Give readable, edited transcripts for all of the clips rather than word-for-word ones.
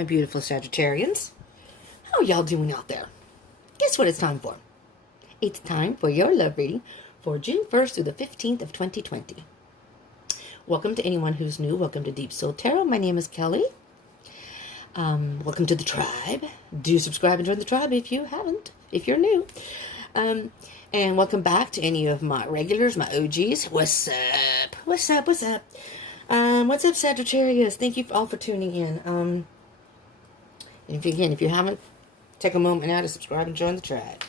My beautiful Sagittarians. How y'all doing out there? Guess what it's time for? It's time for your love reading for June 1st through the 15th of 2020. Welcome to anyone who's new. Welcome to Deep Soul Tarot. My name is Kelly. Welcome to the tribe. Do subscribe and join the tribe if you haven't, if you're new. And welcome back to any of my regulars, my OGs. What's up? What's up? What's up? What's up, Sagittarius? Thank you all for tuning in. If you haven't, take a moment now to subscribe and join the tribe.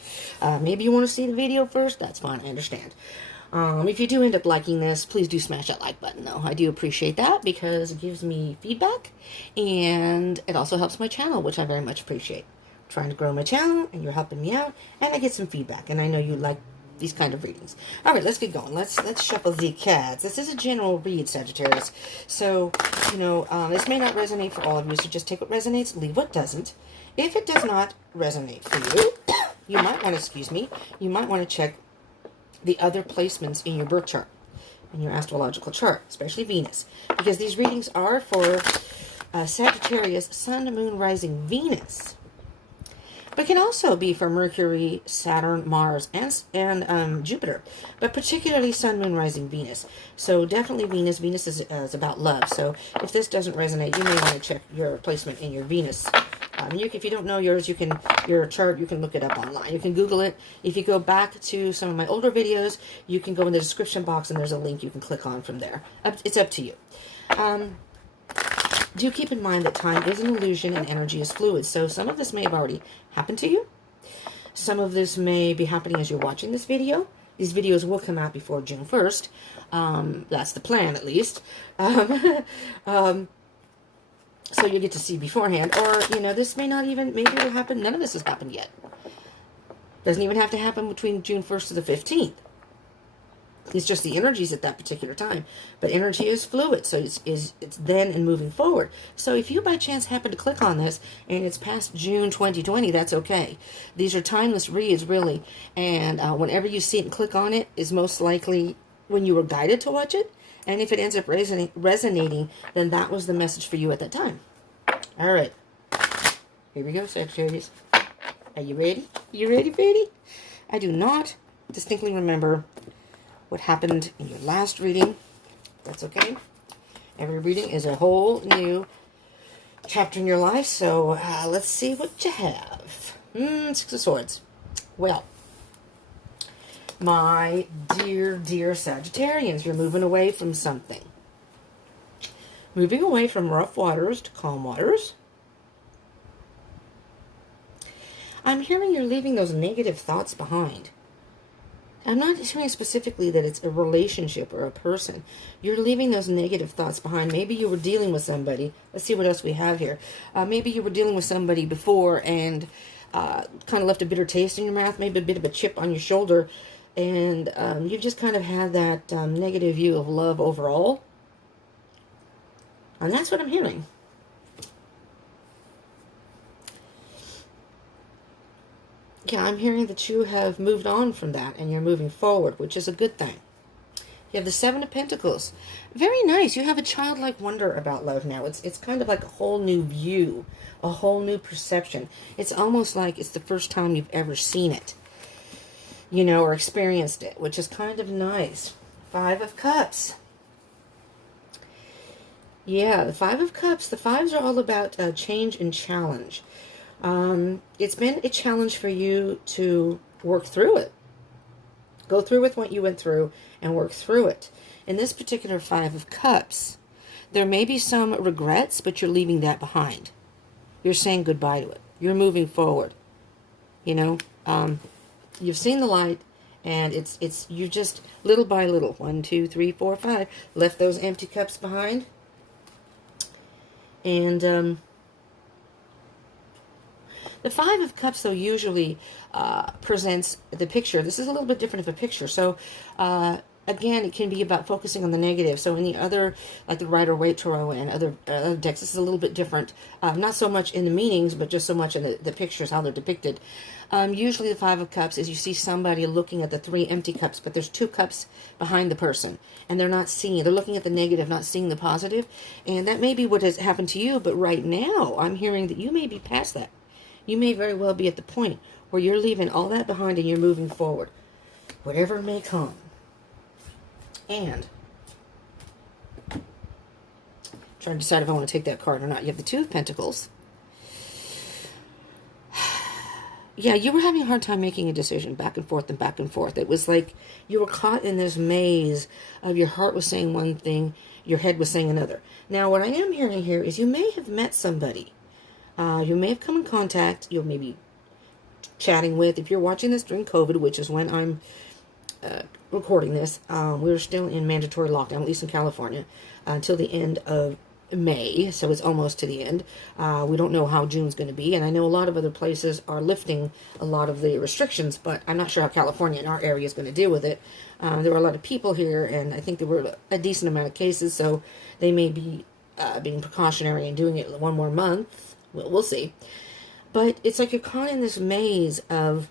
Maybe you want to see the video first. That's fine. I understand. If you do end up liking this, please do smash that like button, though. I do appreciate that because it gives me feedback, and it also helps my channel, which I very much appreciate. I'm trying to grow my channel, and you're helping me out, and I get some feedback, and I know you like these kind of readings. All right, let's get going. Let's shuffle the cards. This is a general read, Sagittarius. So, this may not resonate for all of you, so just take what resonates, leave what doesn't. If it does not resonate for you, you might want to, you might want to check the other placements in your birth chart, in your astrological chart, especially Venus, because these readings are for Sagittarius, Sun, Moon, Rising, Venus, but can also be for Mercury, Saturn, Mars, and Jupiter, but particularly Sun, Moon, Rising, Venus. So definitely Venus. Venus is about love. So if this doesn't resonate, you may want to check your placement in your Venus. If you don't know yours, your chart, you can look it up online. You can Google it. If you go back to some of my older videos, you can go in the description box and there's a link you can click on from there. It's up to you. Do keep in mind that time is an illusion and energy is fluid. So some of this may have already happened to you. Some of this may be happening as you're watching this video. These videos will come out before June 1st. That's the plan, at least. So you get to see beforehand. Or, this may not even, maybe it'll happen. None of this has happened yet. Doesn't even have to happen between June 1st to the 15th. It's just the energies at that particular time. But energy is fluid, so it's then and moving forward. So if you by chance happen to click on this and it's past June 2020, that's okay. These are timeless reads, really. And whenever you see it and click on it is most likely when you were guided to watch it. And if it ends up resonating, then that was the message for you at that time. All right. Here we go, Sagittarius. Are you ready? You ready? I do not distinctly remember what happened in your last reading. That's okay. Every reading is a whole new chapter in your life. So let's see what you have. Six of Swords. Well, my dear Sagittarians, you're moving away from something. Moving away from rough waters to calm waters. I'm hearing you're leaving those negative thoughts behind. I'm not hearing specifically that it's a relationship or a person. You're leaving those negative thoughts behind. Maybe you were dealing with somebody. Let's see what else we have here. Maybe you were dealing with somebody before and kind of left a bitter taste in your mouth, maybe a bit of a chip on your shoulder, and you've just kind of had that negative view of love overall. And that's what I'm hearing. Yeah, I'm hearing that you have moved on from that and you're moving forward, which is a good thing. You have the Seven of Pentacles. Very nice. You have a childlike wonder about love now. It's kind of like a whole new view, a whole new perception. It's almost like it's the first time you've ever seen it, or experienced it, which is kind of nice. Five of Cups. Yeah, the Five of Cups. The fives are all about change and challenge. It's been a challenge for you to work through it. Go through with what you went through and work through it. In this particular Five of Cups, there may be some regrets, but you're leaving that behind. You're saying goodbye to it. You're moving forward. You've seen the light, and it's you just little by little, 1, 2, 3, 4, 5, left those empty cups behind. And the Five of Cups, though, usually presents the picture. This is a little bit different of a picture. So again, it can be about focusing on the negative. So in the other, like the Rider-Waite Tarot and other decks, this is a little bit different. Not so much in the meanings, but just so much in the pictures, how they're depicted. Usually the Five of Cups is you see somebody looking at the 3 empty cups, but there's 2 cups behind the person, and they're not seeing. They're looking at the negative, not seeing the positive. And that may be what has happened to you, but right now I'm hearing that you may be past that. You may very well be at the point where you're leaving all that behind and you're moving forward, whatever may come. And trying to decide if I want to take that card or not. You have the 2 of Pentacles. Yeah, you were having a hard time making a decision, back and forth and back and forth. It was like you were caught in this maze of your heart was saying one thing, your head was saying another. Now, what I am hearing here is you may have met somebody. You may have come in contact. You may be chatting with. If you're watching this during COVID, which is when I'm recording this, we're still in mandatory lockdown, at least in California, until the end of May, so it's almost to the end. We don't know how June's going to be, and I know a lot of other places are lifting a lot of the restrictions, but I'm not sure how California in our area is going to deal with it. There were a lot of people here, and I think there were a decent amount of cases, so they may be being precautionary and doing it 1 more month. We'll see. But it's like you're caught in this maze of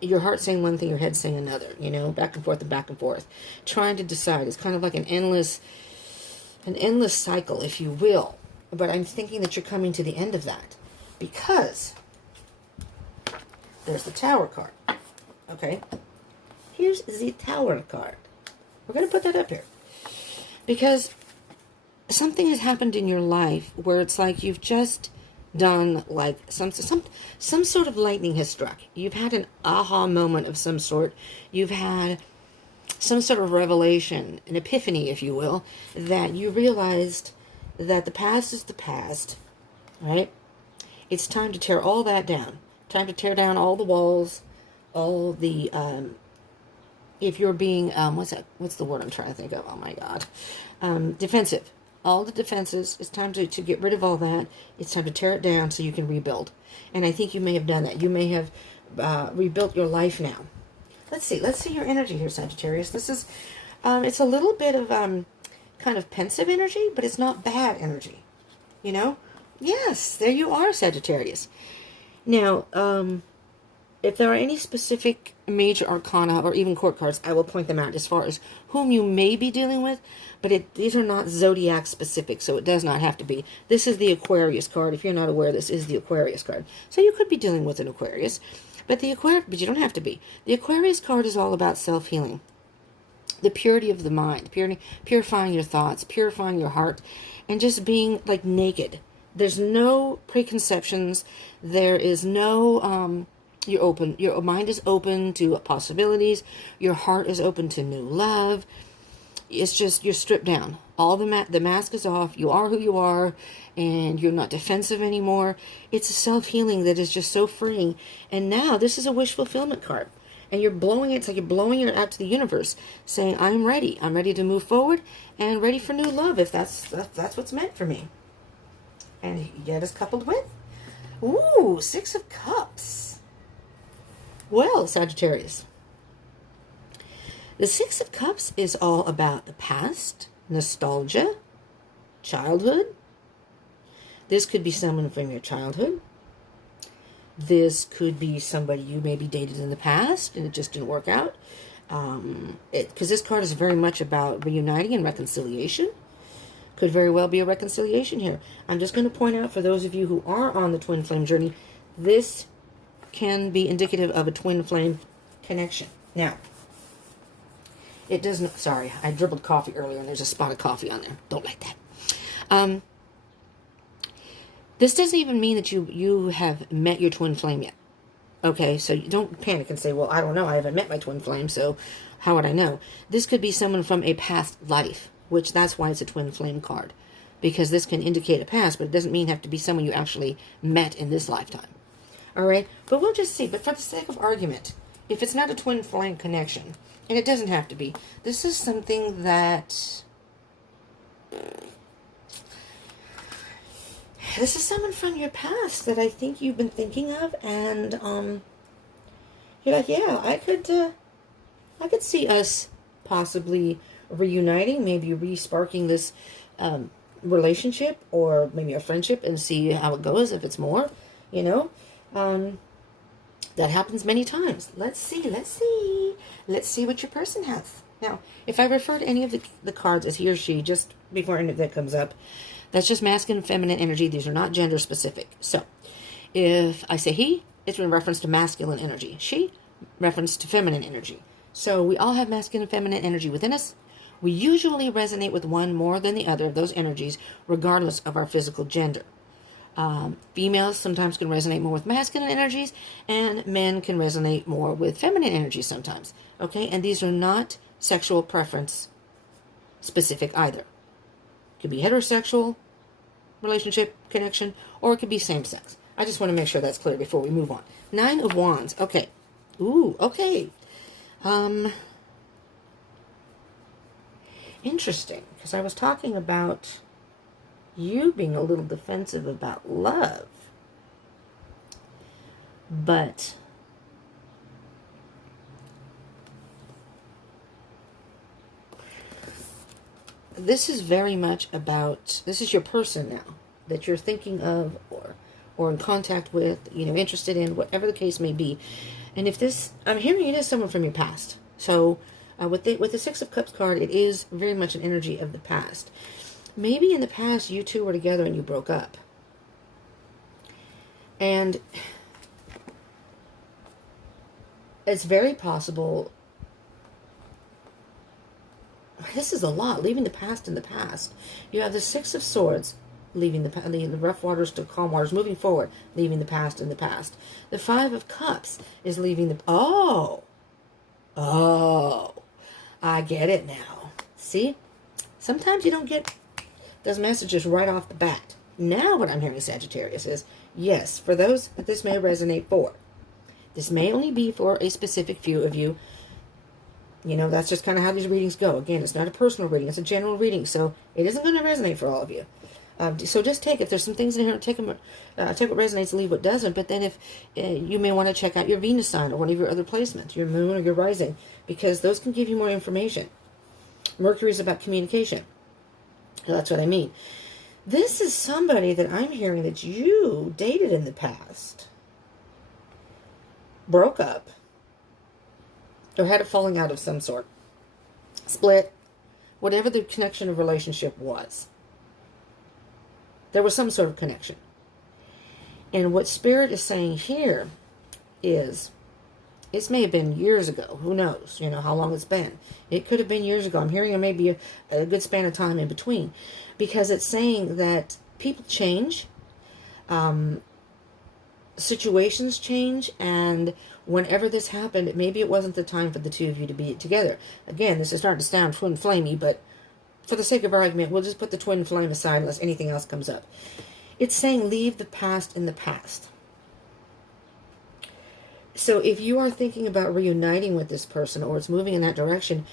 your heart saying one thing, your head saying another, you know, back and forth and back and forth, trying to decide. It's kind of like an endless cycle, if you will. But I'm thinking that you're coming to the end of that, because there's the Tower card. Okay, here's the Tower card. We're going to put that up here because something has happened in your life where it's like you've just done like some sort of lightning has struck. You've had an aha moment of some sort. You've had some sort of revelation, an epiphany, if you will, that you realized that the past is the past, right? It's time to tear all that down. Time to tear down all the walls, all the, if you're being, what's the word I'm trying to think of? Oh my God. Defensive. All the defenses. It's time to get rid of all that. It's time to tear it down so you can rebuild. And I think you may have done that. You may have rebuilt your life now. Let's see your energy here, Sagittarius. This is, it's a little bit of kind of pensive energy, but it's not bad energy, you know? Yes, there you are, Sagittarius. Now, if there are any specific major arcana or even court cards, I will point them out as far as whom you may be dealing with, but these are not zodiac specific, so it does not have to be. This is the Aquarius card. If you're not aware, this is the Aquarius card. So you could be dealing with an Aquarius. But but you don't have to be. The Aquarius card is all about self-healing. The purity of the mind, purifying your thoughts, purifying your heart, and just being like naked. There's no preconceptions. There is no, you're open. Your mind is open to possibilities. Your heart is open to new love. It's just, you're stripped down. All the mask is off. You are who you are, and you're not defensive anymore. It's a self-healing that is just so freeing. And now this is a wish fulfillment card. And you're blowing it. It's like you're blowing it out to the universe, saying, I'm ready. I'm ready to move forward and ready for new love if that's what's meant for me. And yet is coupled with, ooh, 6 of Cups. Well, Sagittarius, the 6 of Cups is all about the past, nostalgia, childhood. This could be someone from your childhood. This could be somebody you maybe dated in the past and it just didn't work out. Because this card is very much about reuniting and reconciliation. Could very well be a reconciliation here. I'm just going to point out for those of you who are on the twin flame journey, this can be indicative of a twin flame connection. Now, it doesn't, sorry, I dribbled coffee earlier and there's a spot of coffee on there. Don't like that. This doesn't even mean that you have met your twin flame yet. Okay, so you don't panic and say, well, I don't know, I haven't met my twin flame, so how would I know? This could be someone from a past life, which that's why it's a twin flame card. Because this can indicate a past, but it doesn't mean have to be someone you actually met in this lifetime. All right, but we'll just see. But for the sake of argument, if it's not a twin flame connection, and it doesn't have to be, this is something that... This is someone from your past that I think you've been thinking of, and you're like, yeah, I could I could see us possibly reuniting, maybe re-sparking this relationship or maybe a friendship and see how it goes, if it's more, you know. That happens many times. Let's see. Let's see what your person has. Now, if I refer to any of the cards as he or she, just before any of that comes up, that's just masculine and feminine energy. These are not gender specific. So, if I say he, it's in reference to masculine energy. She, reference to feminine energy. So, we all have masculine and feminine energy within us. We usually resonate with one more than the other of those energies, regardless of our physical gender. Females sometimes can resonate more with masculine energies, and men can resonate more with feminine energies sometimes. Okay, and these are not sexual preference specific either. It could be heterosexual relationship, connection, or it could be same sex. I just want to make sure that's clear before we move on. 9 of Wands. Okay. Ooh, okay. Interesting, because I was talking about you being a little defensive about love. But this is very much about, this is your person now that you're thinking of or in contact with, you know, interested in, whatever the case may be. And if this, I'm hearing it is someone from your past. So with the 6 of Cups card, it is very much an energy of the past. Maybe in the past you two were together and you broke up. And it's very possible, this is a lot, leaving the past in the past. You have the 6 of Swords, leaving the rough waters to calm waters, moving forward, leaving the past in the past. The 5 of Cups is leaving the, oh, I get it now. See? Sometimes you don't get those messages right off the bat. Now what I'm hearing, Sagittarius, is, yes, for those that this may resonate for. This may only be for a specific few of you. You know, that's just kind of how these readings go. Again, it's not a personal reading. It's a general reading. So it isn't going to resonate for all of you. So just take, if there's some things in here, take what resonates, leave what doesn't. But then if you may want to check out your Venus sign or one of your other placements, your moon or your rising, because those can give you more information. Mercury is about communication. So that's what I mean. This is somebody that I'm hearing that you dated in the past, broke up, or had a falling out of some sort, split, whatever the connection of relationship was. There was some sort of connection. And what Spirit is saying here is, this may have been years ago. Who knows, you know, how long it's been. It could have been years ago. I'm hearing it may be a good span of time in between. Because it's saying that people change, situations change, and whenever this happened, maybe it wasn't the time for the two of you to be together. Again, this is starting to sound twin flamey, but for the sake of argument, we'll just put the twin flame aside unless anything else comes up. It's saying leave the past in the past. So if you are thinking about reuniting with this person, or it's moving in that direction,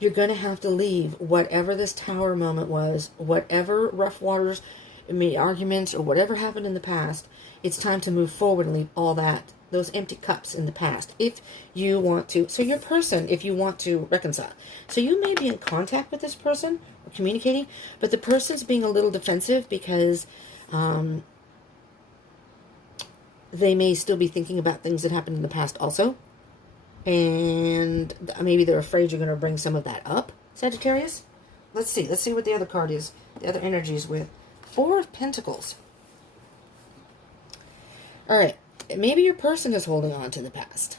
you're going to have to leave whatever this tower moment was, whatever rough waters, arguments, or whatever happened in the past. It's time to move forward and leave all that, those empty cups in the past, if you want to. So your person, if you want to reconcile. So you may be in contact with this person, or communicating, but the person's being a little defensive because they may still be thinking about things that happened in the past also. And maybe they're afraid you're going to bring some of that up, Sagittarius. Let's see. Let's see what the other card is. The other energy is with 4 of Pentacles. All right. Maybe your person is holding on to the past.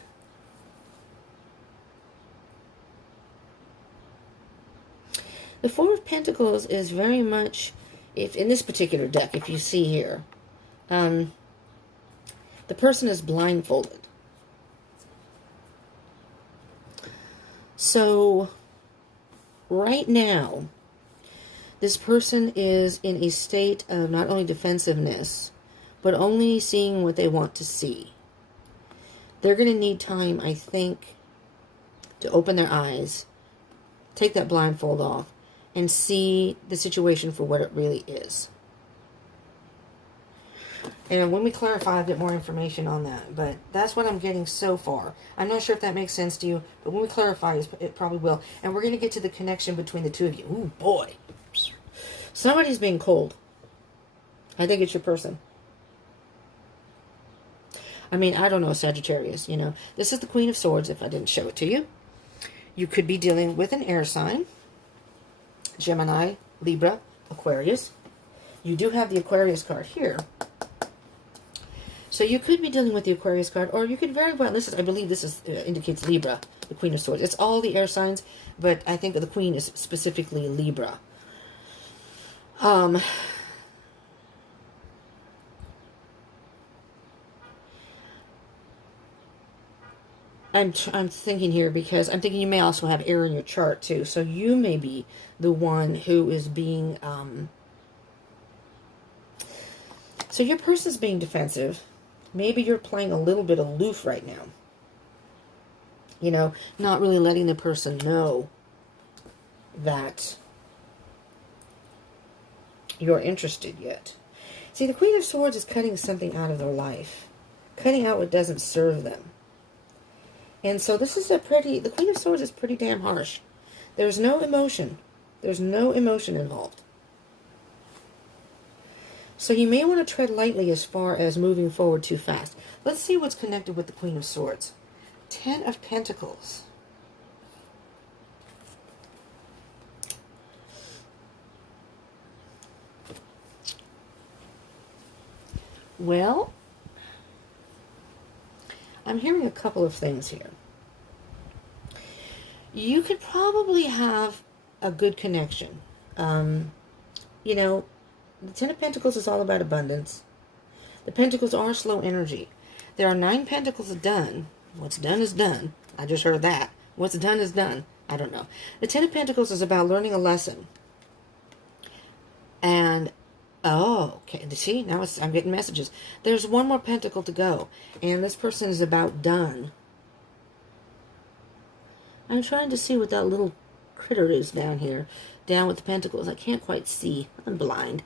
The 4 of Pentacles is very much, if in this particular deck, if you see here, the person is blindfolded. So, right now, this person is in a state of not only defensiveness, but only seeing what they want to see. They're going to need time, I think, to open their eyes, take that blindfold off, and see the situation for what it really is. And when we clarify, I'll get more information on that. But that's what I'm getting so far. I'm not sure if that makes sense to you, but when we clarify, it probably will. And we're going to get to the connection between the two of you. Ooh, boy. Somebody's being cold. I think it's your person. I mean, I don't know, Sagittarius, you know. This is the Queen of Swords, if I didn't show it to you. You could be dealing with an air sign. Gemini, Libra, Aquarius. You do have the Aquarius card here. So you could be dealing with the Aquarius card, or you could very well, I believe this is indicates Libra, the Queen of Swords. It's all the air signs, but I think that the Queen is specifically Libra. I'm thinking here because I'm thinking you may also have air in your chart too. So you may be the one who is being, so your person's being defensive. Maybe you're playing a little bit aloof right now. You know, not really letting the person know that you're interested yet. See, the Queen of Swords is cutting something out of their life. Cutting out what doesn't serve them. And so this is the Queen of Swords is pretty damn harsh. There's no emotion. There's no emotion involved. So you may want to tread lightly as far as moving forward too fast. Let's see what's connected with the Queen of Swords. 10 of Pentacles. Well, I'm hearing a couple of things here. You could probably have a good connection. You know, the 10 of Pentacles is all about abundance. The Pentacles are slow energy. There are 9 Pentacles done. What's done is done. I just heard that. What's done is done. I don't know. The 10 of Pentacles is about learning a lesson. And, oh, okay. See, now I'm getting messages. There's one more Pentacle to go. And this person is about done. I'm trying to see what that little critter is down here. Down with the Pentacles. I can't quite see. I'm blind.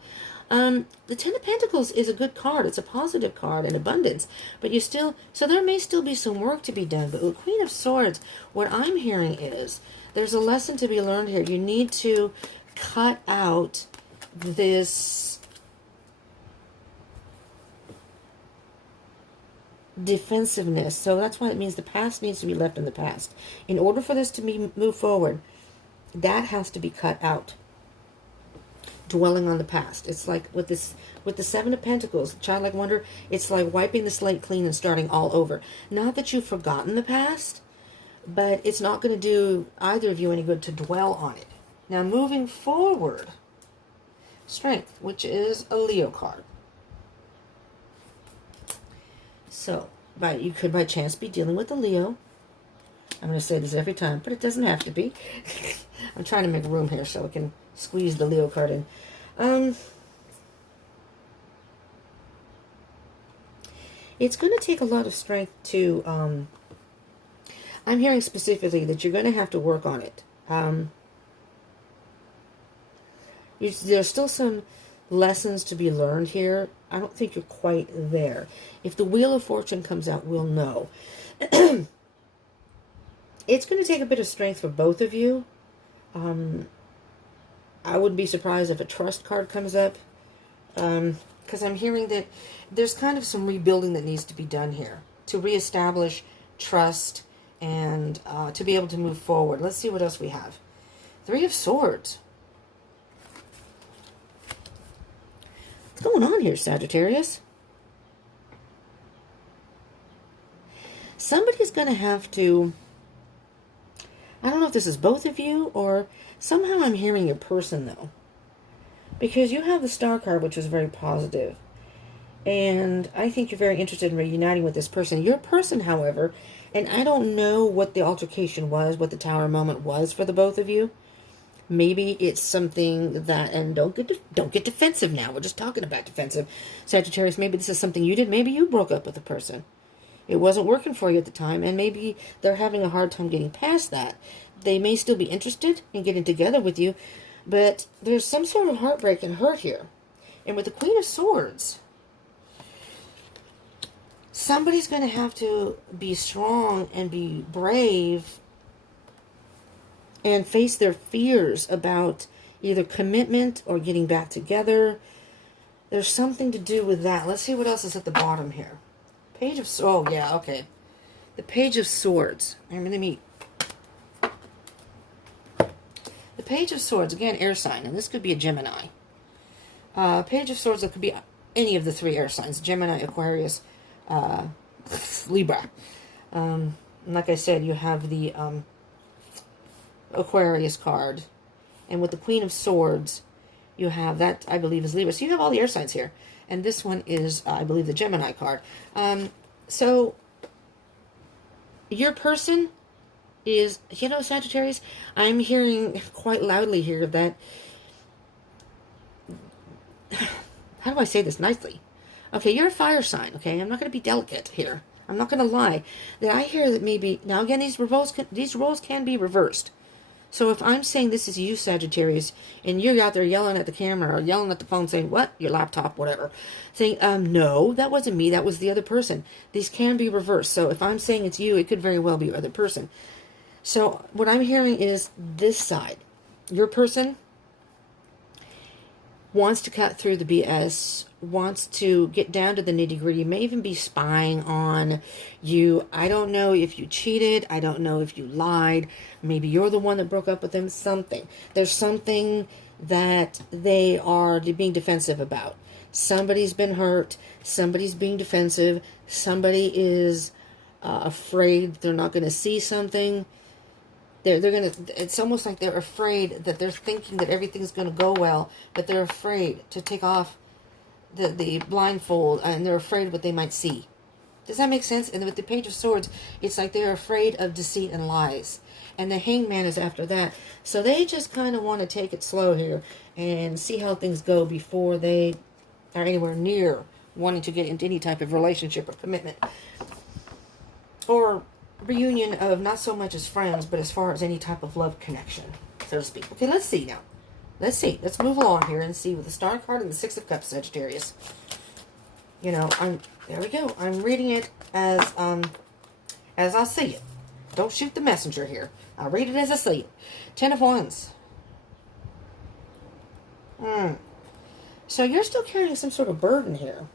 The 10 of Pentacles is a good card. It's a positive card in abundance. But you still... So there may still be some work to be done. But with Queen of Swords, what I'm hearing is there's a lesson to be learned here. You need to cut out this defensiveness. So that's why it means the past needs to be left in the past. In order for this to move forward, that has to be cut out. Dwelling on the past. It's like with the 7 of Pentacles, childlike wonder, it's like wiping the slate clean and starting all over. Not that you've forgotten the past, but it's not going to do either of you any good to dwell on it. Now moving forward, Strength, which is a Leo card. So, you could by chance be dealing with a Leo. I'm going to say this every time, but it doesn't have to be. I'm trying to make room here so I can squeeze the Leo card in. It's going to take a lot of strength to... I'm hearing specifically that you're going to have to work on it. There's still some lessons to be learned here. I don't think you're quite there. If the Wheel of Fortune comes out, we'll know. It's going to take a bit of strength for both of you. I wouldn't be surprised if a trust card comes up. Because I'm hearing that there's kind of some rebuilding that needs to be done here. To reestablish trust and to be able to move forward. Let's see what else we have. 3 of Swords. What's going on here, Sagittarius? Somebody's going to have to... I don't know if this is both of you, or somehow I'm hearing your person, though. Because you have the Star card, which is very positive. And I think you're very interested in reuniting with this person. Your person, however, and I don't know what the altercation was, what the Tower moment was for the both of you. Maybe it's something that, and don't get defensive now. We're just talking about defensive. Sagittarius, maybe this is something you did. Maybe you broke up with a person. It wasn't working for you at the time, and maybe they're having a hard time getting past that. They may still be interested in getting together with you, but there's some sort of heartbreak and hurt here. And with the Queen of Swords, somebody's going to have to be strong and be brave and face their fears about either commitment or getting back together. There's something to do with that. Let's see what else is at the bottom here. Page of... Oh, yeah, okay. The Page of Swords. I'm going to meet... The Page of Swords, again, air sign, and this could be a Gemini. Page of Swords, it could be any of the 3 air signs. Gemini, Aquarius, Libra. Like I said, you have the Aquarius card. And with the Queen of Swords, you have that, I believe, is Libra. So you have all the air signs here. And this one is, I believe, the Gemini card. So, your person is, you know, Sagittarius, I'm hearing quite loudly here that, how do I say this nicely? Okay, you're a fire sign, okay? I'm not going to be delicate here. I'm not going to lie. That I hear that maybe, now again, these roles can be reversed. So if I'm saying this is you, Sagittarius, and you're out there yelling at the camera or yelling at the phone saying, what? Your laptop, whatever. Saying, no, that wasn't me. That was the other person. These can be reversed. So if I'm saying it's you, it could very well be your other person. So what I'm hearing is this side. Your person wants to cut through the BS, wants to get down to the nitty-gritty, may even be spying on you. I don't know if you cheated. I don't know if you lied. Maybe you're the one that broke up with them. Something. There's something that they are being defensive about. Somebody's been hurt. Somebody's being defensive. Somebody is afraid they're not going to see something. They're gonna. It's almost like they're afraid that they're thinking that everything's gonna go well, but they're afraid to take off the blindfold, and they're afraid of what they might see. Does that make sense? And with the Page of Swords, it's like they're afraid of deceit and lies, and the Hangman is after that. So they just kind of want to take it slow here and see how things go before they are anywhere near wanting to get into any type of relationship or commitment or reunion of not so much as friends, but as far as any type of love connection, so to speak. Okay, let's see now. Let's see. Let's move along here and see with the Star card and the 6 of Cups, Sagittarius. You know, there we go. I'm reading it as I see it. Don't shoot the messenger here. I read it as I see it. 10 of Wands. So you're still carrying some sort of burden here.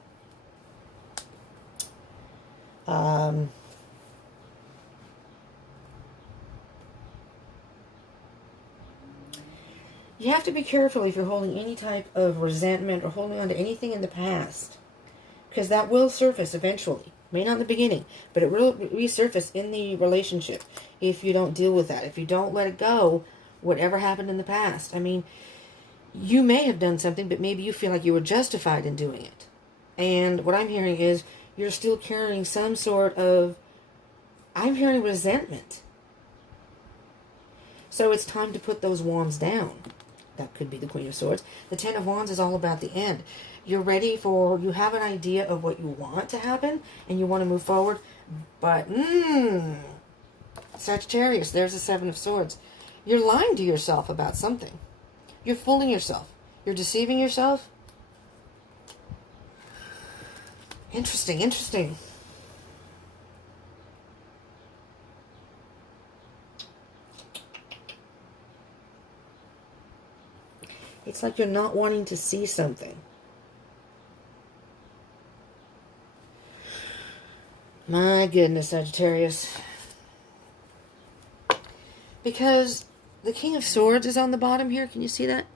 You have to be careful if you're holding any type of resentment or holding on to anything in the past. Because that will surface eventually. May not in the beginning, but it will resurface in the relationship if you don't deal with that. If you don't let it go, whatever happened in the past. I mean, you may have done something, but maybe you feel like you were justified in doing it. And what I'm hearing is you're still carrying some sort of, I'm hearing resentment. So it's time to put those wands down. That could be the Queen of Swords. The 10 of Wands is all about the end. You're ready for, you have an idea of what you want to happen, and you want to move forward. But, Sagittarius, there's the 7 of Swords. You're lying to yourself about something. You're fooling yourself. You're deceiving yourself. Interesting, interesting. It's like you're not wanting to see something. My goodness, Sagittarius. Because the King of Swords is on the bottom here. Can you see that?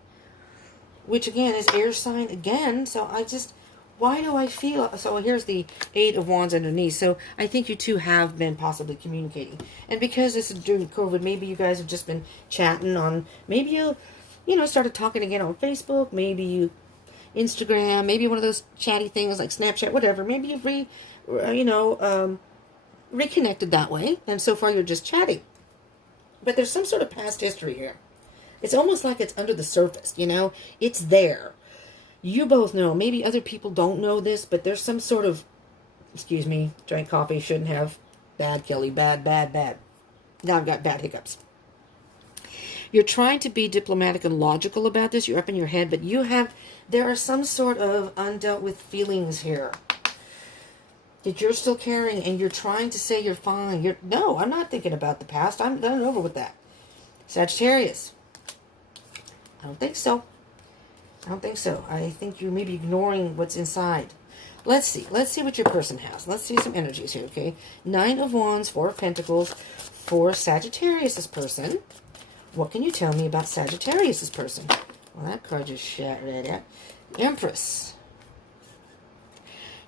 Which, again, is air sign again. So I just, why do I feel... So here's the 8 of Wands underneath. So I think you two have been possibly communicating. And because this is during COVID, maybe you guys have just been chatting on... Maybe you know, started talking again on Facebook. Maybe you... Instagram. Maybe one of those chatty things like Snapchat, whatever. Maybe you've reconnected that way. And so far you're just chatting. But there's some sort of past history here. It's almost like it's under the surface, you know? It's there. You both know. Maybe other people don't know this, but there's some sort of... Excuse me, drank coffee, shouldn't have. Bad, Kelly, bad. Now I've got bad hiccups. You're trying to be diplomatic and logical about this. You're up in your head, but there are some sort of undealt with feelings here. that you're still carrying, and you're trying to say you're fine. No, I'm not thinking about the past. I'm done over with that. Sagittarius. I don't think so. I don't think so. I think you're maybe ignoring what's inside. Let's see. Let's see what your person has. Let's see some energies here, okay? 9 of Wands, 4 of Pentacles for Sagittarius' person. What can you tell me about Sagittarius' person? Well, that card just shot right out. Empress.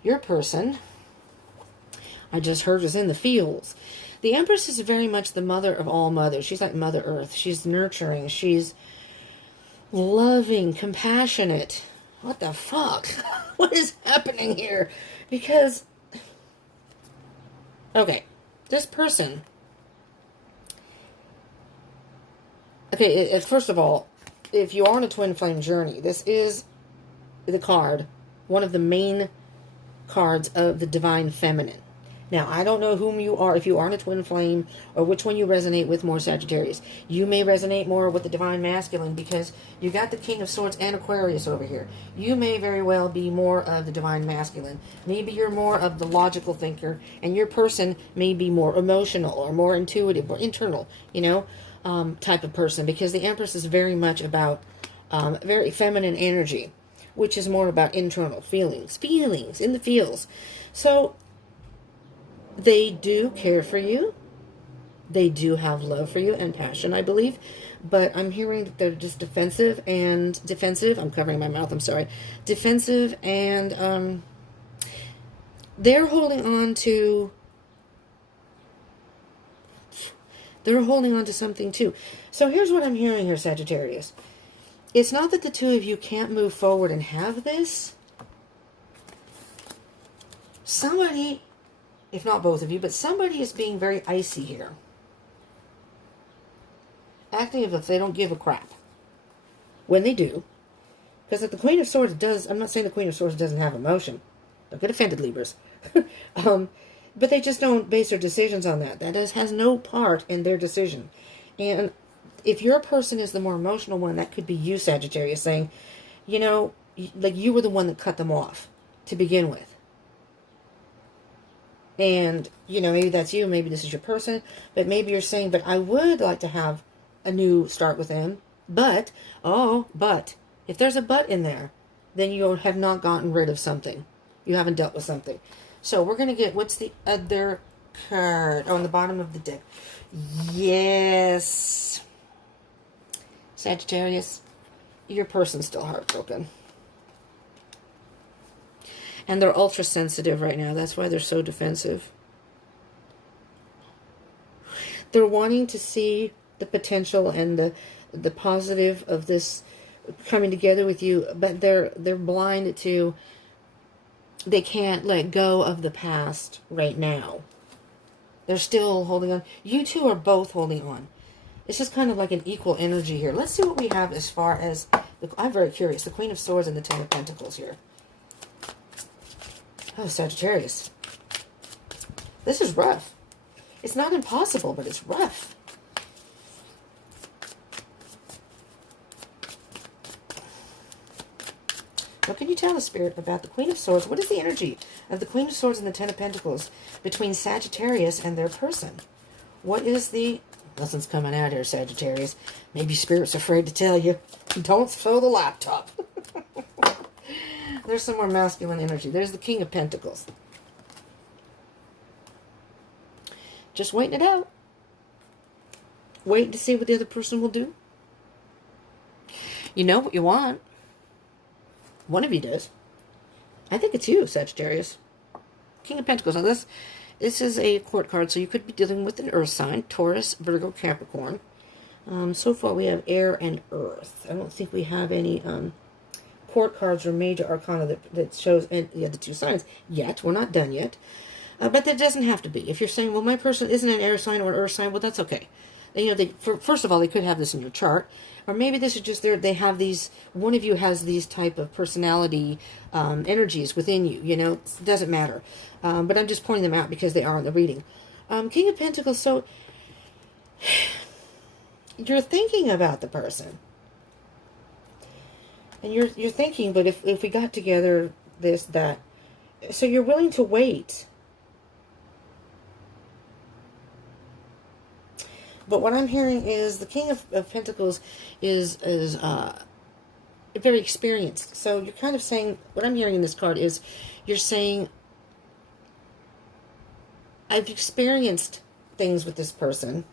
Your person, I just heard, is in the fields. The Empress is very much the mother of all mothers. She's like Mother Earth. She's nurturing. She's loving, compassionate. What the fuck? What is happening here? Because, okay, this person, okay, first of all, if you are on a twin flame journey, this is the card, one of the main cards of the divine feminine. Now, I don't know whom you are, if you are in a twin flame, or which one you resonate with more, Sagittarius. You may resonate more with the divine masculine because you got the King of Swords and Aquarius over here. You may very well be more of the divine masculine. Maybe you're more of the logical thinker, and your person may be more emotional or more intuitive or internal, type of person, because the Empress is very much about very feminine energy, which is more about internal feelings in the feels. So they do care for you. They do have love for you and passion, I believe. But I'm hearing that they're just defensive. I'm covering my mouth, I'm sorry. Defensive, and they're holding on to something too. So here's what I'm hearing here, Sagittarius. It's not that the two of you can't move forward and have this. Somebody, if not both of you, but somebody is being very icy here. Acting as if they don't give a crap. When they do. Because if the Queen of Swords does, I'm not saying the Queen of Swords doesn't have emotion. Don't get offended, Libras. But they just don't base their decisions on that. That has no part in their decision. And if your person is the more emotional one, that could be you, Sagittarius, saying, like you were the one that cut them off to begin with. And, maybe that's you, maybe this is your person, but maybe you're saying, but I would like to have a new start with them, but if there's a but in there, then you have not gotten rid of something. You haven't dealt with something. So we're going to get, what's the other card? Oh, on the bottom of the deck. Yes. Sagittarius, your person's still heartbroken. And they're ultra sensitive right now. That's why they're so defensive. They're wanting to see the potential and the positive of this coming together with you, but they're blind to, they can't let go of the past right now. They're still holding on. You two are both holding on. It's just kind of like an equal energy here. Let's see what we have as far as, I'm very curious, the Queen of Swords and the Ten of Pentacles here. Oh, Sagittarius. This is rough. It's not impossible, but it's rough. What can you tell us, Spirit, about the Queen of Swords? What is the energy of the Queen of Swords and the Ten of Pentacles between Sagittarius and their person? What is the... Nothing's coming out here, Sagittarius. Maybe Spirit's afraid to tell you. Don't throw the laptop. There's some more masculine energy. There's the King of Pentacles. Just waiting it out. Waiting to see what the other person will do. You know what you want. One of you does. I think it's you, Sagittarius. King of Pentacles. Now this is a court card, so you could be dealing with an earth sign. Taurus, Virgo, Capricorn. So far we have air and earth. I don't think we have any court cards or major arcana that shows the other two signs yet. We're not done yet. But that doesn't have to be. If you're saying, well, my person isn't an air sign or an earth sign, well, that's okay. First of all, they could have this in your chart. Or maybe this is just they have these, one of you has these type of personality energies within you, it doesn't matter. But I'm just pointing them out because they are in the reading. King of Pentacles, so you're thinking about the person. And you're thinking, but if we got together, this, that. So you're willing to wait But what I'm hearing is the King of Pentacles is very experienced. So you're kind of saying, what I'm hearing in this card is, you're saying, I've experienced things with this person,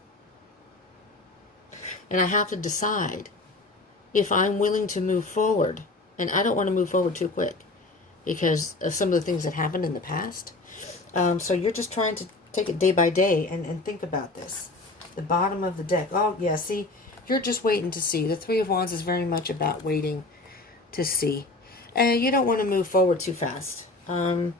and I have to decide if I'm willing to move forward. And I don't want to move forward too quick because of some of the things that happened in the past. So you're just trying to take it day by day and think about this. The bottom of the deck. Oh, yeah, see, you're just waiting to see. The Three of Wands is very much about waiting to see. And you don't want to move forward too fast. I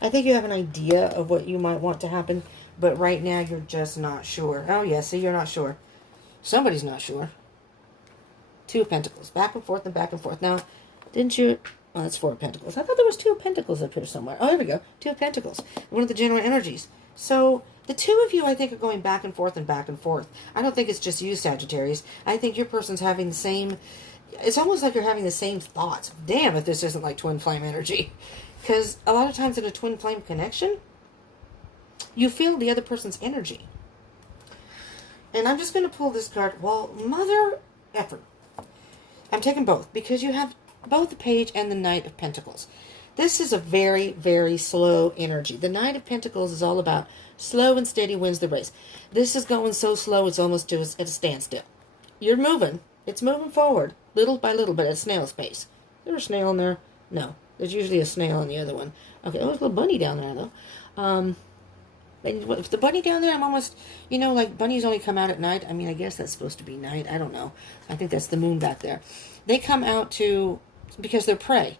think you have an idea of what you might want to happen, but right now you're just not sure. Oh, yeah, see, you're not sure. Somebody's not sure. Two of Pentacles. Back and forth and back and forth. Now, didn't you... Oh, that's Four of Pentacles. I thought there was Two of Pentacles up here somewhere. Oh, here we go. Two of Pentacles. One of the general energies. So, the two of you, I think, are going back and forth and back and forth. I don't think it's just you, Sagittarius. I think your person's having the same... It's almost like you're having the same thoughts. Damn, if this isn't like twin flame energy. Because a lot of times in a twin flame connection, you feel the other person's energy. And I'm just going to pull this card. Well, mother effer. I'm taking both because you have both the Page and the Knight of Pentacles. This is a very, very slow energy. The Knight of Pentacles is all about slow and steady wins the race. This is going so slow it's almost at a standstill. You're moving. It's moving forward, little by little, but at snail's pace. Is there a snail in there? No. There's usually a snail in the other one. Okay, oh, there's a little bunny down there, though. If the bunny down there, I'm almost, you know, like bunnies only come out at night. I mean, I guess that's supposed to be night. I don't know. I think that's the moon back there. They come out because they're prey,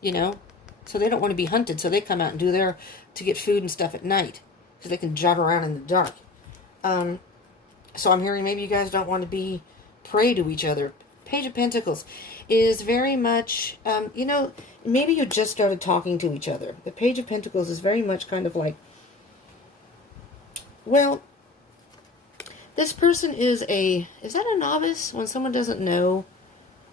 you know. So they don't want to be hunted. So they come out and to get food and stuff at night. Because they can jog around in the dark. So I'm hearing maybe you guys don't want to be prey to each other. Page of Pentacles is very much, you know, maybe you just started talking to each other. The Page of Pentacles is very much kind of like, well, this person is that a novice when someone doesn't know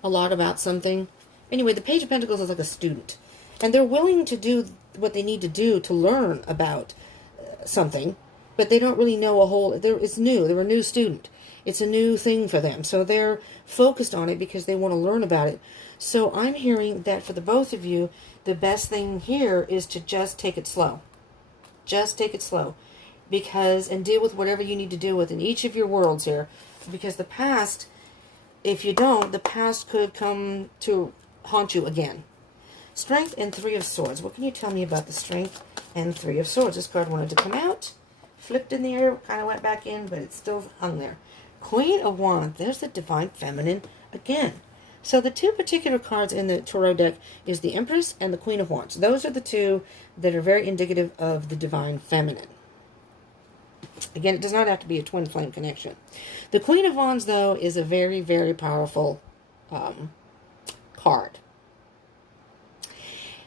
a lot about something? Anyway, the Page of Pentacles is like a student. And they're willing to do what they need to do to learn about something, but they don't really know it's new. They're a new student. It's a new thing for them. So they're focused on it because they want to learn about it. So I'm hearing that for the both of you, the best thing here is to just take it slow. Just take it slow. And deal with whatever you need to deal with in each of your worlds here. Because the past, if you don't, the past could come to haunt you again. Strength and Three of Swords. What can you tell me about the Strength and Three of Swords? This card wanted to come out. Flipped in the air, kind of went back in, but it's still hung there. Queen of Wands. There's the Divine Feminine again. So the two particular cards in the Tarot deck is the Empress and the Queen of Wands. Those are the two that are very indicative of the Divine Feminine. Again, it does not have to be a twin flame connection. The Queen of Wands, though, is a very, very powerful card.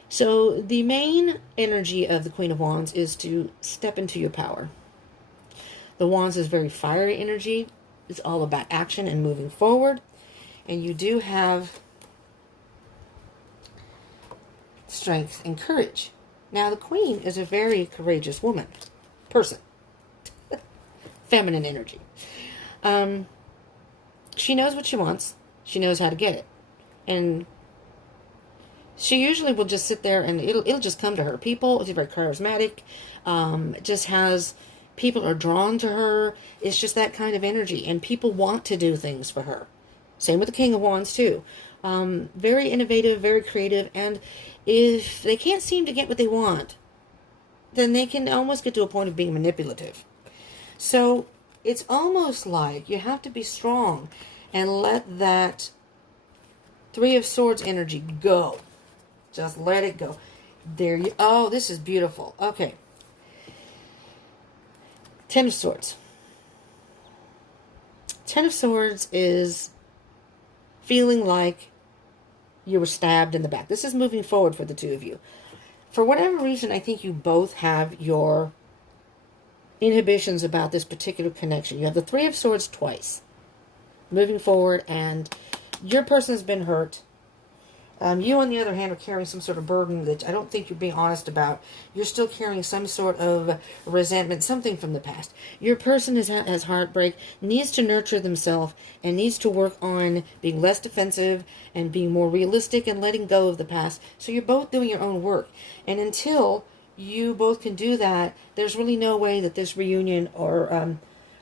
So the main energy of the Queen of Wands is to step into your power. The Wands is very fiery energy. It's all about action and moving forward. And you do have strength and courage. Now, the Queen is a very courageous person. Feminine energy. She knows what she wants. She knows how to get it. And she usually will just sit there and it'll just come to her. She's very charismatic. People are drawn to her. It's just that kind of energy. And people want to do things for her. Same with the King of Wands, too. Very innovative, very creative. And if they can't seem to get what they want, then they can almost get to a point of being manipulative. So it's almost like you have to be strong and let that Three of Swords energy go. Just let it go. Oh, this is beautiful. Okay. Ten of Swords. Ten of Swords is feeling like you were stabbed in the back. This is moving forward for the two of you. For whatever reason, I think you both have your inhibitions about this particular connection. You have the Three of Swords twice. Moving forward, and your person has been hurt. You, on the other hand, are carrying some sort of burden that I don't think you're being honest about. You're still carrying some sort of resentment, something from the past. Your person has heartbreak, needs to nurture themselves, and needs to work on being less defensive and being more realistic and letting go of the past. So you're both doing your own work. And until you both can do that, there's really no way that this reunion or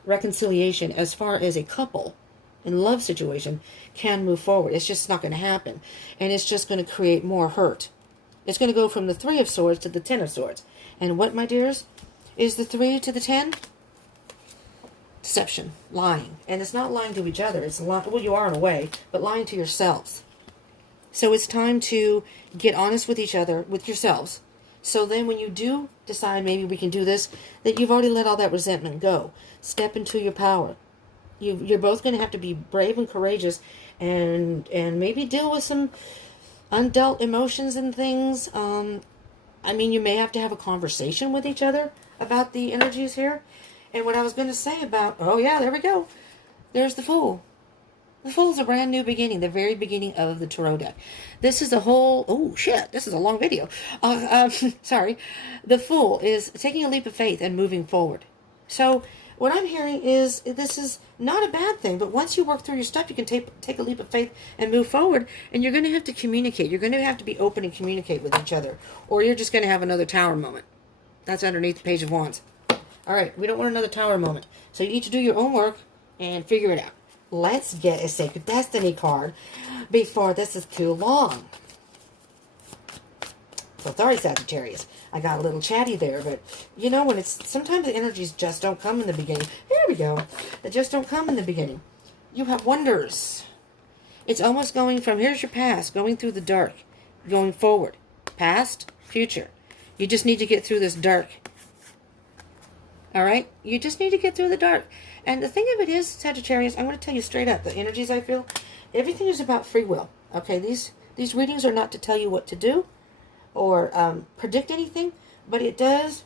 reconciliation as far as a couple in love situation can move forward. It's just not going to happen. And it's just going to create more hurt. It's going to go from the 3 of Swords to the 10 of Swords. And what, my dears, is the 3 to the 10? Deception. Lying. And it's not lying to each other. It's well, you are in a way, but lying to yourselves. So it's time to get honest with each other, with yourselves. So then when you do decide maybe we can do this, that you've already let all that resentment go. Step into your power. You're both going to have to be brave and courageous and maybe deal with some undealt emotions and things. I mean, you may have to have a conversation with each other about the energies here. And what I was going to say about, oh yeah, there we go. There's the Fool. The Fool is a brand new beginning, the very beginning of the Tarot deck. This is the whole, oh shit, this is a long video. Sorry. The Fool is taking a leap of faith and moving forward. So what I'm hearing is this is not a bad thing, but once you work through your stuff, you can take a leap of faith and move forward, and you're going to have to communicate. You're going to have to be open and communicate with each other, or you're just going to have another Tower moment. That's underneath the Page of Wands. All right, we don't want another Tower moment. So you need to do your own work and figure it out. Let's get a Sacred Destiny card before this is too long. So sorry, Sagittarius. I got a little chatty there, but you know, when it's sometimes the energies just don't come in the beginning. Here we go. They just don't come in the beginning. You have wonders. It's almost going from here's your past, going through the dark, going forward. Past, future. You just need to get through this dark. All right? You just need to get through the dark. And the thing of it is, Sagittarius, I'm going to tell you straight up, the energies I feel, everything is about free will. Okay, these readings are not to tell you what to do or predict anything, but it does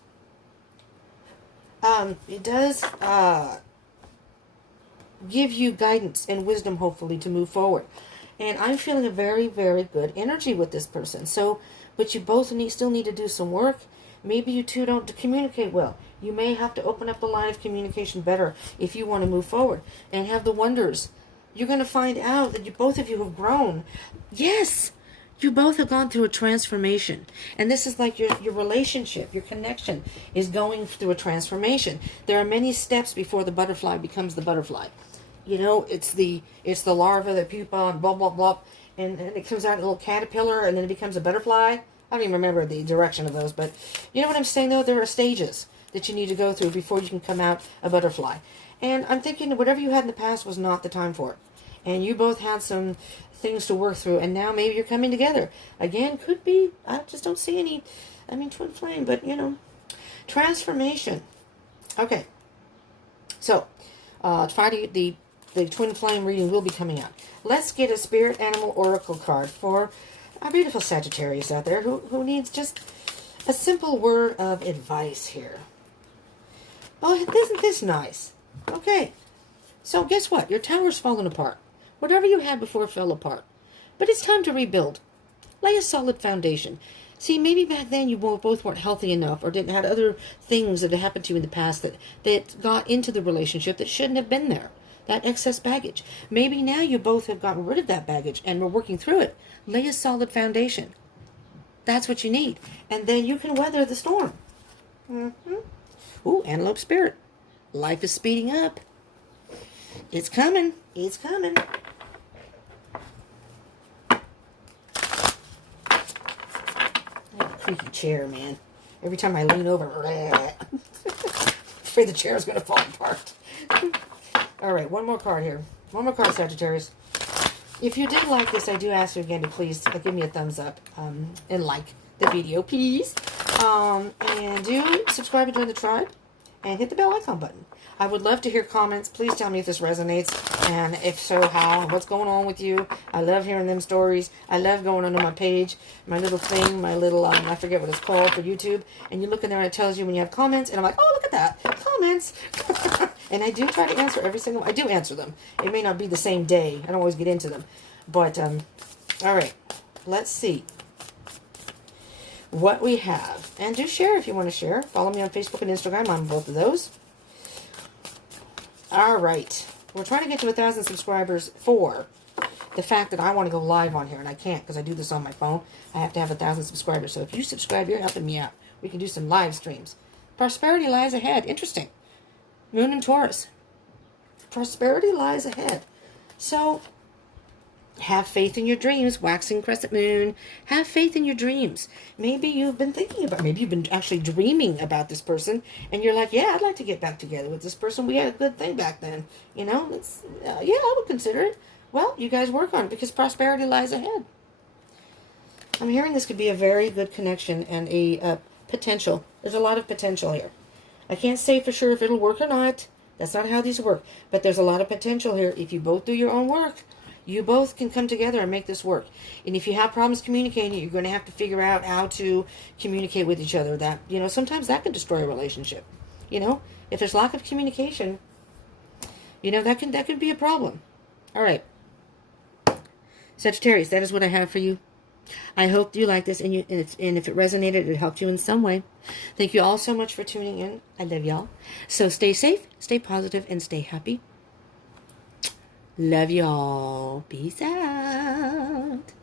give you guidance and wisdom, hopefully, to move forward. And I'm feeling a very, very good energy with this person. So, but you both still need to do some work. Maybe you two don't communicate well. You may have to open up the line of communication better if you want to move forward and have the wonders. You're going to find out that both of you have grown. Yes, you both have gone through a transformation. And this is like your relationship, your connection is going through a transformation. There are many steps before the butterfly becomes the butterfly. You know, it's the larva, the pupa, and blah, blah, blah. And it comes out a little caterpillar, and then it becomes a butterfly. I don't even remember the direction of those, but you know what I'm saying, though? There are stages that you need to go through before you can come out a butterfly. And I'm thinking whatever you had in the past was not the time for it. And you both had some things to work through, and now maybe you're coming together. Again, could be, I just don't see any, I mean, twin flame, but, you know, transformation. Okay. So, Friday, the twin flame reading will be coming out. Let's get a spirit animal oracle card for our beautiful Sagittarius out there who needs just a simple word of advice here. Oh, isn't this nice? Okay. So guess what? Your tower's fallen apart. Whatever you had before fell apart. But it's time to rebuild. Lay a solid foundation. See, maybe back then you both weren't healthy enough or didn't have other things that had happened to you in the past that got into the relationship that shouldn't have been there. That excess baggage. Maybe now you both have gotten rid of that baggage and we're working through it. Lay a solid foundation. That's what you need. And then you can weather the storm. Ooh, antelope spirit. Life is speeding up. It's coming. It's coming. Creaky chair, man. Every time I lean over, afraid the chair is going to fall apart. All right, one more card here. One more card, Sagittarius. If you did like this, I do ask you again to please give me a thumbs up and like the video, please. And do subscribe and join the tribe and hit the bell icon button. I would love to hear comments. Please tell me if this resonates, and if so, how, what's going on with you. I love hearing them stories. I love going onto my page, my little thing, my little, I forget what it's called for YouTube, and you look in there and it tells you when you have comments, and I'm like, oh, look at that, comments. And I do try to answer every single one. I do answer them. It may not be the same day. I don't always get into them. But, all right. let's see what we have. And do share if you want to share. Follow me on Facebook and Instagram. I'm on both of those. All right. We're trying to get to 1,000 subscribers for the fact that I want to go live on here, and I can't because I do this on my phone. I have to have 1,000 subscribers. So if you subscribe, you're helping me out. We can do some live streams. Prosperity lies ahead. Interesting. Moon and Taurus. Prosperity lies ahead. So have faith in your dreams. Waxing crescent moon. Have faith in your dreams. Maybe you've been thinking about, maybe you've been actually dreaming about this person, and you're like, yeah, I'd like to get back together with this person. We had a good thing back then. You know, it's yeah, I would consider it. Well, you guys work on it because prosperity lies ahead. I'm hearing this could be a very good connection and a potential. There's a lot of potential here. I can't say for sure if it'll work or not. That's not how these work. But there's a lot of potential here. If you both do your own work, you both can come together and make this work. And if you have problems communicating, you're going to have to figure out how to communicate with each other. That, you know, sometimes that can destroy a relationship. You know, if there's lack of communication, you know, that can be a problem. All right. Sagittarius, that is what I have for you. I hope you like this, and if it resonated, it helped you in some way. Thank you all so much for tuning in. I love y'all. So stay safe, stay positive, and stay happy. Love y'all. Peace out.